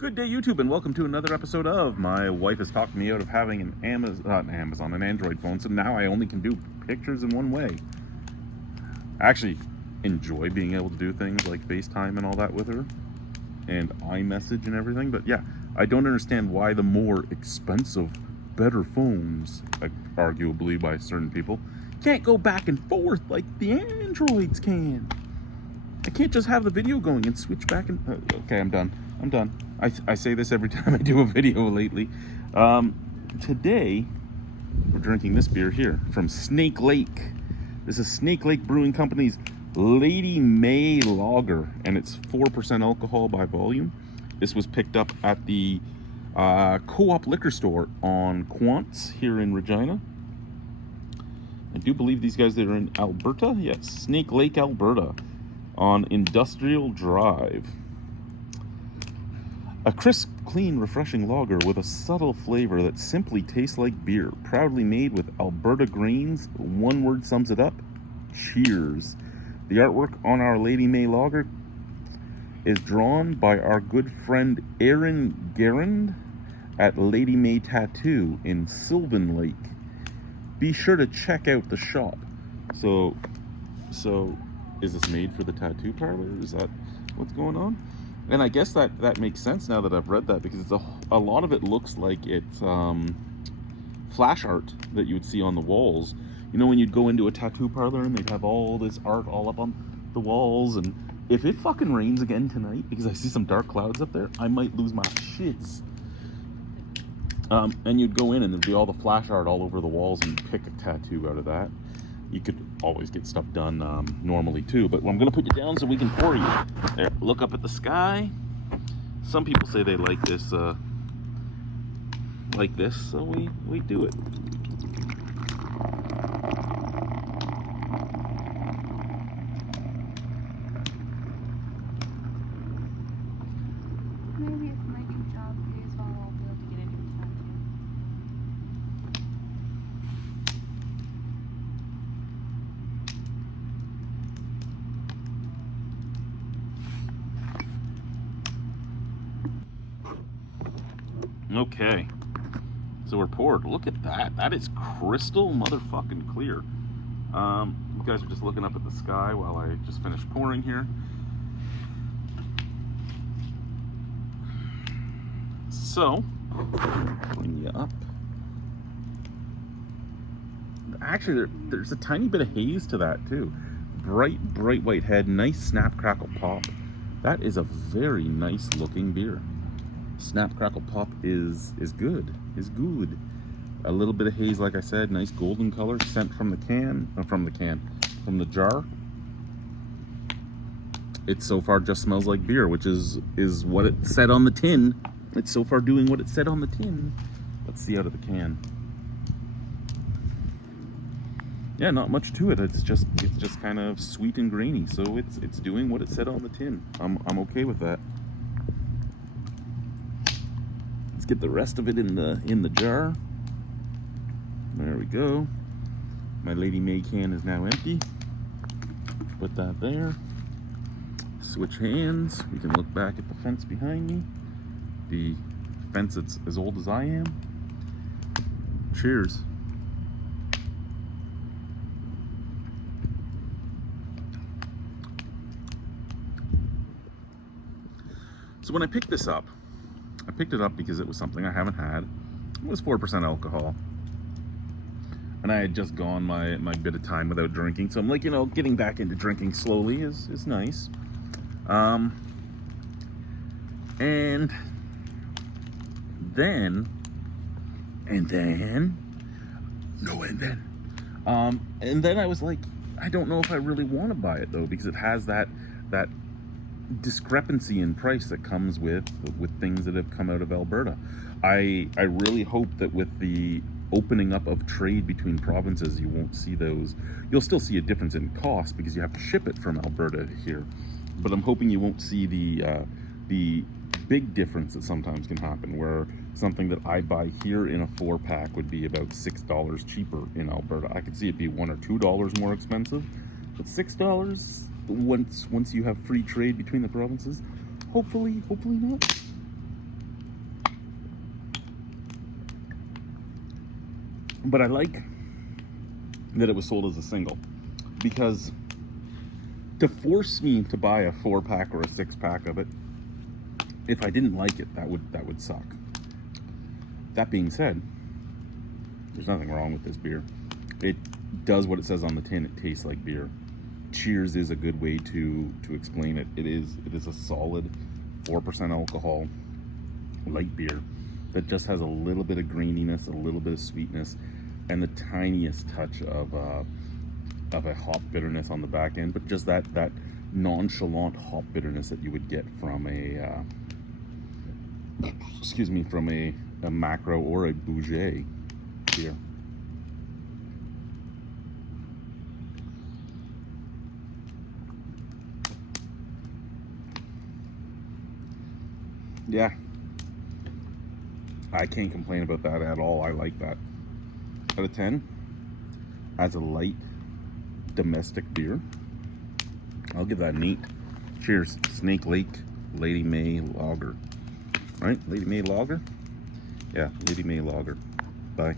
Good day, YouTube, and welcome to another episode of My Wife has talked me out of having an an Android phone, so now I only can do pictures in one way. I actually enjoy being able to do things like FaceTime and all that with her, and iMessage and everything, but yeah, I don't understand why the more expensive, better phones, arguably by certain people, can't go back and forth like the Androids can. I can't just have the video going and switch back and... okay, I'm done. I say this every time I do a video lately. Today, we're drinking this beer here from Snake Lake. This is Snake Lake Brewing Company's Lady May Lager, and it's 4% alcohol by volume. This was picked up at the Co-op liquor store on Quants here in Regina. I do believe these guys that are in Alberta. Yes, Snake Lake, Alberta, on Industrial Drive. A crisp, clean, refreshing lager with a subtle flavor that simply tastes like beer. Proudly made with Alberta grains. One word sums it up: cheers. The artwork on our Lady May Lager is drawn by our good friend Aaron Garand at Lady May Tattoo in Sylvan Lake. Be sure to check out the shop. So is this made for the tattoo parlor? Is that what's going on? And I guess that makes sense now that I've read that, because it's a lot of it looks like it's flash art that you would see on the walls. You know, when you'd go into a tattoo parlor and they'd have all this art all up on the walls, and if it fucking rains again tonight, because I see some dark clouds up there, I might lose my shits. And you'd go in and there'd be all the flash art all over the walls, and pick a tattoo out of that. You could always get stuff done normally too, but I'm gonna put you down so we can pour you. There, look up at the sky. Some people say they like this, so we do it. Maybe if my new job pays well, I'll be able to get a new tattoo. Okay, so we're poured. Look at that. That is crystal motherfucking clear. You guys are just looking up at the sky while I just finished pouring here. So, clean you up. Actually, there's a tiny bit of haze to that too. Bright white head, nice snap crackle pop. That is a very nice looking beer. Snap crackle pop is good. A little bit of haze, like I said, nice golden color, sent from the jar. It so far just smells like beer, which is what it said on the tin. It's so far doing what it said on the tin. Let's see out of the can. Yeah, not much to it. It's just kind of sweet and grainy. So it's doing what it said on the tin. I'm okay with that. Let's get the rest of it in the jar. There we go. My Lady May can is now empty. Put that there. Switch hands. We can look back at the fence behind me. The fence that's as old as I am. Cheers. So when I picked this up, I picked it up because it was something I haven't had. It was 4% alcohol. And I had just gone my bit of time without drinking. So I'm like, getting back into drinking slowly is nice. And then I was like, I don't know if I really want to buy it though, because it has that discrepancy in price that comes with things that have come out of Alberta. I really hope that with the opening up of trade between provinces, you won't see those. You'll still see a difference in cost because you have to ship it from Alberta here, but I'm hoping you won't see the big difference that sometimes can happen, where something that I buy here in a 4-pack would be about $6 cheaper in Alberta. I could see it be $1 or $2 more expensive, but $6 once you have free trade between the provinces, hopefully not. But I like that it was sold as a single, because to force me to buy a 4-pack or a 6-pack of it, if I didn't like it, that would suck. That being said, there's nothing wrong with this beer. It does what it says on the tin. It tastes like beer. Cheers is a good way to explain it. It is a solid 4% alcohol light beer that just has a little bit of graininess, a little bit of sweetness, and the tiniest touch of a hop bitterness on the back end, but just that nonchalant hop bitterness that you would get from a from a macro or a bougie beer. Yeah, I can't complain about that at all. I like that. Out of 10, as a light domestic beer, I'll give that an 8. Cheers. Snake Lake Lady May Lager. Right? Lady May Lager? Yeah, Lady May Lager. Bye.